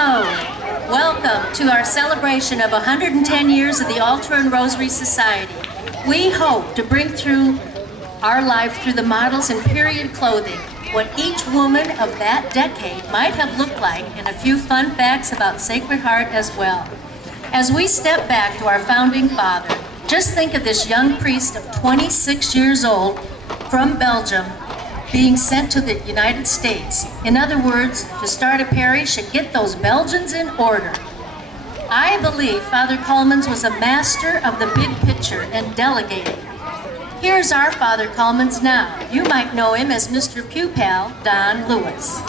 Hello. Welcome to our celebration of 110 years of the Altar and Rosary Society. We hope to bring through our life through the models and period clothing what each woman of that decade might have looked like, and a few fun facts about Sacred Heart as well. As we step back to our founding father, just think of this young priest of 26 years old from Belgium being sent to the United States. In other words, to start a parish and get those Belgians in order. I believe Father Coleman's was a master of the big picture and delegating. Here's our Father Coleman's now. You might know him as Mr. Pew-Pal Don Lewis.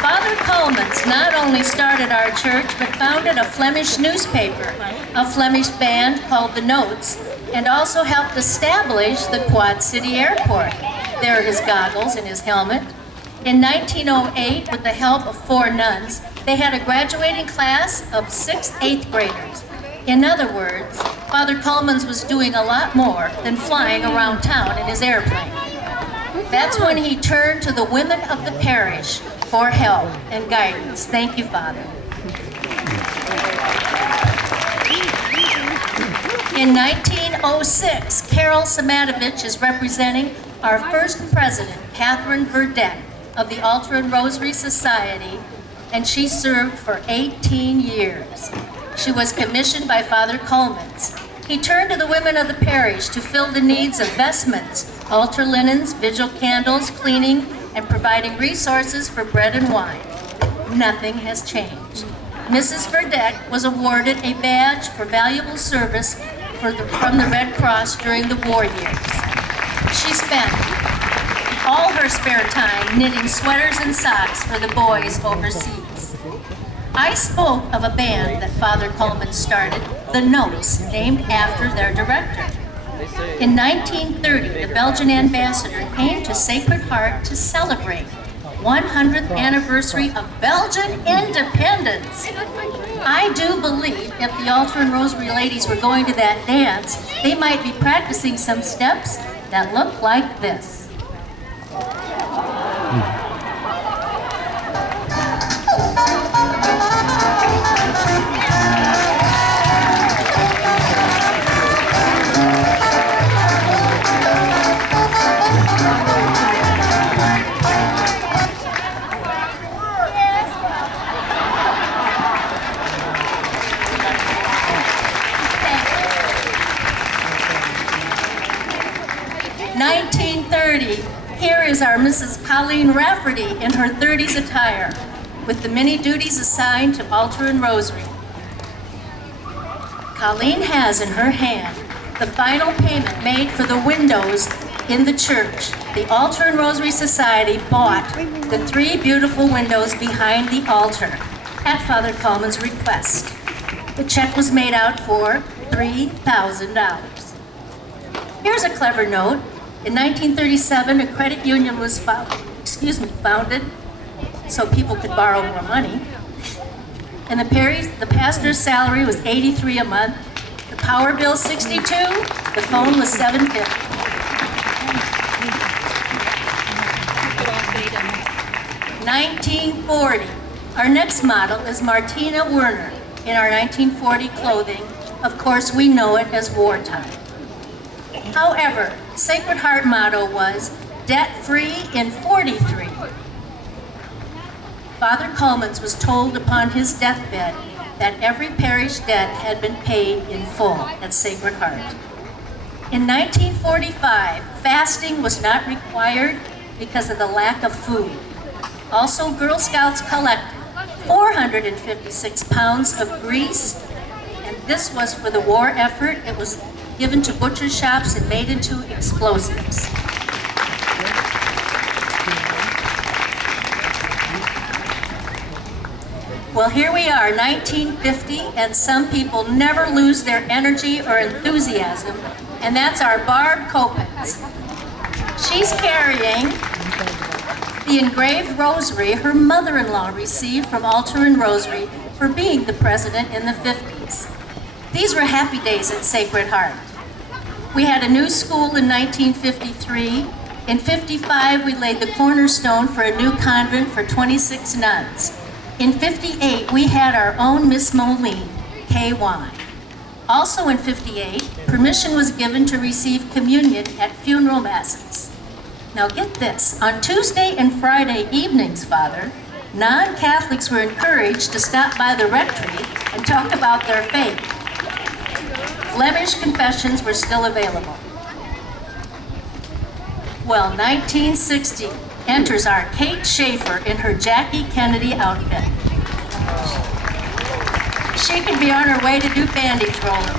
Father Coleman's not only started our church, but founded a Flemish newspaper, a Flemish band called The Notes, and also helped establish the Quad City Airport. There are his goggles and his helmet. In 1908, with the help of 4 nuns, they had a graduating class of 6th, 8th graders. In other words, Father Coleman's was doing a lot more than flying around town in his airplane. That's when he turned to the women of the parish for help and guidance. Thank you, Father. In 1906, Carol Samatovich is representing our first president, Catherine Verdette, of the Altar and Rosary Society, and she served for 18 years. She was commissioned by Father Coleman's. He turned to the women of the parish to fill the needs of vestments, altar linens, vigil candles, cleaning, and providing resources for bread and wine. Nothing has changed. Mrs. Verdette was awarded a badge for valuable service from the Red Cross during the war years. She spent all her spare time knitting sweaters and socks for the boys overseas. I spoke of a band that Father Coleman started, The Notes, named after their director. In 1930, the Belgian ambassador came to Sacred Heart to celebrate 100th anniversary of Belgian independence. I do believe if the Altar and Rosary ladies were going to that dance, they might be practicing some steps that look like this. 1930, here is our Mrs. Colleen Rafferty in her 30s attire, with the many duties assigned to Altar and Rosary. Colleen has in her hand the final payment made for the windows in the church. The Altar and Rosary Society bought the 3 beautiful windows behind the altar at Father Coleman's request. The check was made out for $3,000. Here's a clever note. In 1937, a credit union was founded so people could borrow more money. And the pastor's salary was $83 a month, the power bill $62, the phone was $750. 1940, our next model is Martina Werner in our 1940 clothing. Of course, we know it as wartime. However, Sacred Heart motto was debt-free in 43. Father Coleman's was told upon his deathbed that every parish debt had been paid in full at Sacred Heart. In 1945, fasting was not required because of the lack of food. Also, Girl Scouts collected 456 pounds of grease, and this was for the war effort. It was given to butcher shops and made into explosives. Well, here we are, 1950, and some people never lose their energy or enthusiasm, and that's our Barb Copens. She's carrying the engraved rosary her mother-in-law received from Altar and Rosary for being the president in the 50s. These were happy days at Sacred Heart. We had a new school in 1953, In 55, we laid the cornerstone for a new convent for 26 nuns. In 58, we had our own Miss Moline, K.Y. Also in 58, permission was given to receive communion at funeral masses. Now get this, on Tuesday and Friday evenings, Father, non-Catholics were encouraged to stop by the rectory and talk about their faith. Flemish confessions were still available. Well, 1960 enters our Kate Schaefer in her Jackie Kennedy outfit. She could be on her way to do bandage rolling.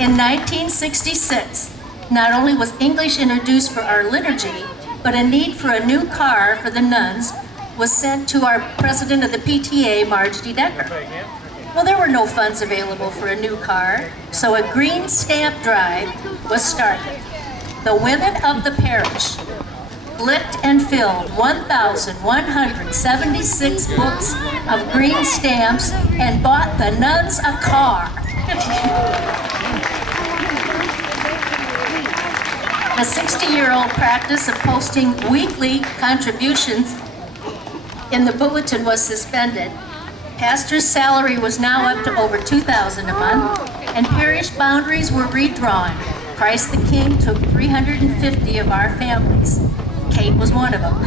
In 1966, not only was English introduced for our liturgy, but a need for a new car for the nuns was sent to our president of the PTA, Marge D. Decker. Well, there were no funds available for a new car, so a green stamp drive was started. The women of the parish licked and filled 1,176 books of green stamps and bought the nuns a car. The 60-year-old practice of posting weekly contributions in the bulletin was suspended. Pastor's salary was now up to over $2,000 a month, and parish boundaries were redrawn. Christ the King took 350 of our families. Kate was one of them.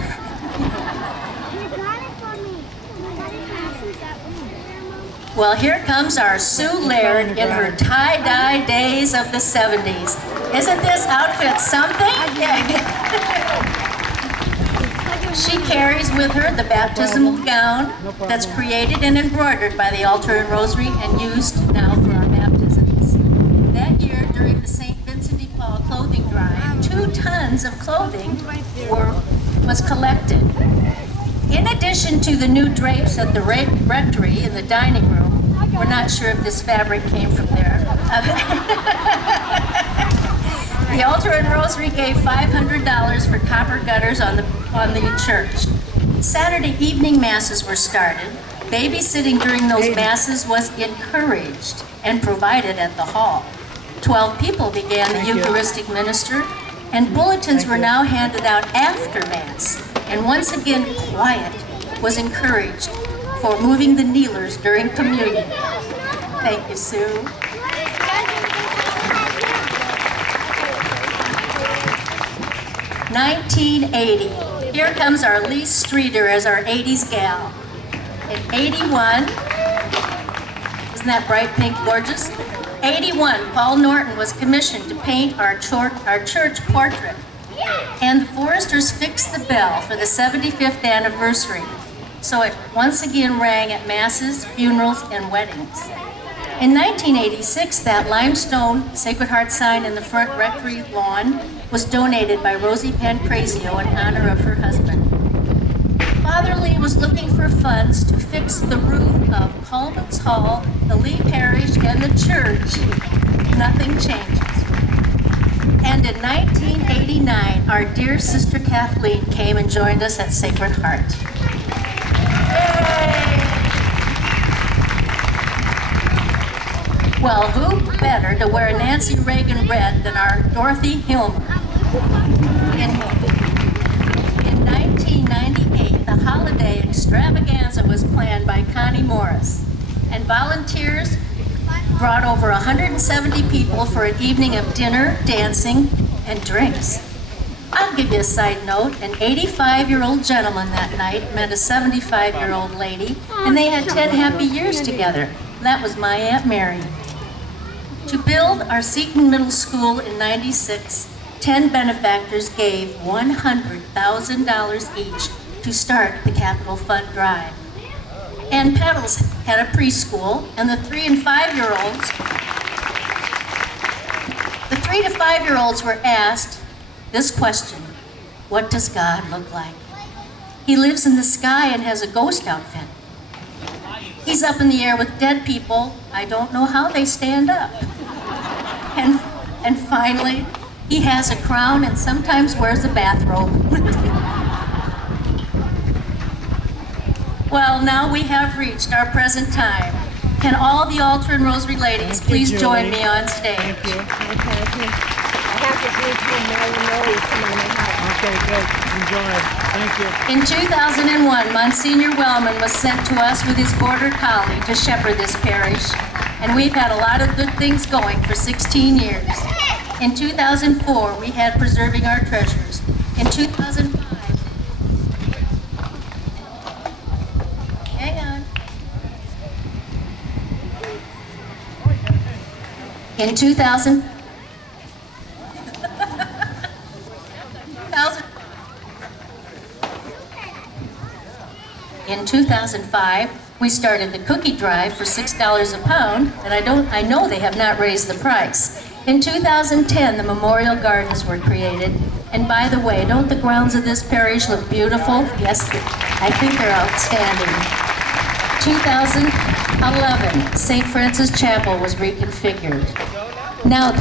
Well, here comes our Sue Laird in her tie-dye days of the 70s. Isn't this outfit something? She carries with her the baptismal gown that's created and embroidered by the altar and rosary and used now for our baptisms. That year, during the St. Vincent de Paul clothing drive, 2 tons of clothing was collected. In addition to the new drapes at the rectory in the dining room, we're not sure if this fabric came from there. The altar and rosary gave $500 for copper gutters on the church. Saturday evening masses were started. Babysitting during those masses was encouraged and provided at the hall. 12 people began the Eucharistic ministry, and bulletins were now handed out after Mass. And once again, quiet was encouraged for moving the kneelers during communion. Thank you, Sue. (1980). Here comes our Lee Streeter as our 80s gal. In 81, isn't that bright pink gorgeous? 81, Paul Norton was commissioned to paint our church portrait. And the Foresters fixed the bell for the 75th anniversary. So it once again rang at masses, funerals, and weddings. In 1986, that limestone Sacred Heart sign in the front rectory lawn was donated by Rosie Pancrazio in honor of her husband. Father Lee was looking for funds to fix the roof of Coleman's Hall, the Lee Parish, and the church. Nothing changes. And in 1989, our dear sister Kathleen came and joined us at Sacred Heart. Yay! Well, who better to wear a Nancy Reagan red than our Dorothy Hilmer? In 1998, the holiday extravaganza was planned by Connie Morris, and volunteers brought over 170 people for an evening of dinner, dancing, and drinks. I'll give you a side note. An 85-year-old gentleman that night met a 75-year-old lady, and they had 10 happy years together. That was my Aunt Mary. To build our Seton Middle School in '96, 10 benefactors gave $100,000 each to start the Capital Fund Drive. And Petals had a preschool, and the 3 to 5-year-olds were asked this question: what does God look like? He lives in the sky and has a ghost outfit. He's up in the air with dead people. I don't know how they stand up. And finally, he has a crown and sometimes wears a bathrobe. Well, now we have reached our present time. Can all the altar and rosary ladies please join me on stage? Thank you. I have to do 2 million noise to my house. Okay, good. Enjoy. Thank you. In 2001, Monsignor Wellman was sent to us with his border collie to shepherd this parish, and we've had a lot of good things going for 16 years. In 2004, we had Preserving Our Treasures. In 2005, hang on. In 2000, In 2005, we started the cookie drive for $6 a pound, and I know they have not raised the price. In 2010, the memorial gardens were created. And by the way, don't the grounds of this parish look beautiful? Yes, I think they're outstanding. 2011, St. Francis Chapel was reconfigured. Now,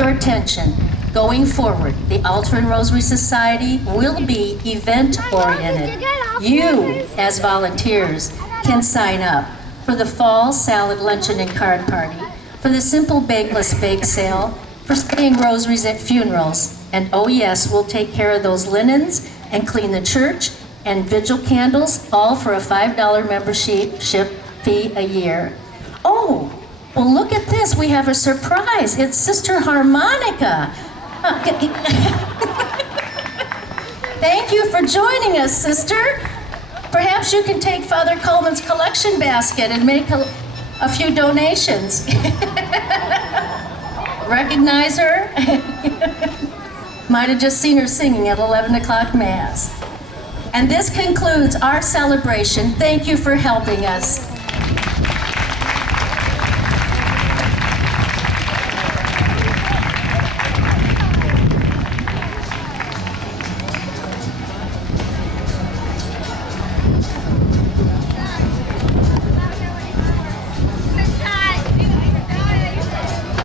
your attention. Going forward, the Altar and Rosary Society will be event-oriented. You, as volunteers, can sign up for the fall salad luncheon and card party, for the simple bakeless bake sale, for saying rosaries at funerals, and oh yes, we'll take care of those linens and clean the church and vigil candles, all for a $5 membership fee a year. Oh, well look at this, we have a surprise. It's Sister Harmonica. Thank you for joining us, sister. Perhaps you can take Father Coleman's collection basket and make a few donations. Recognize her? Might have just seen her singing at 11 o'clock Mass. And this concludes our celebration. Thank you for helping us.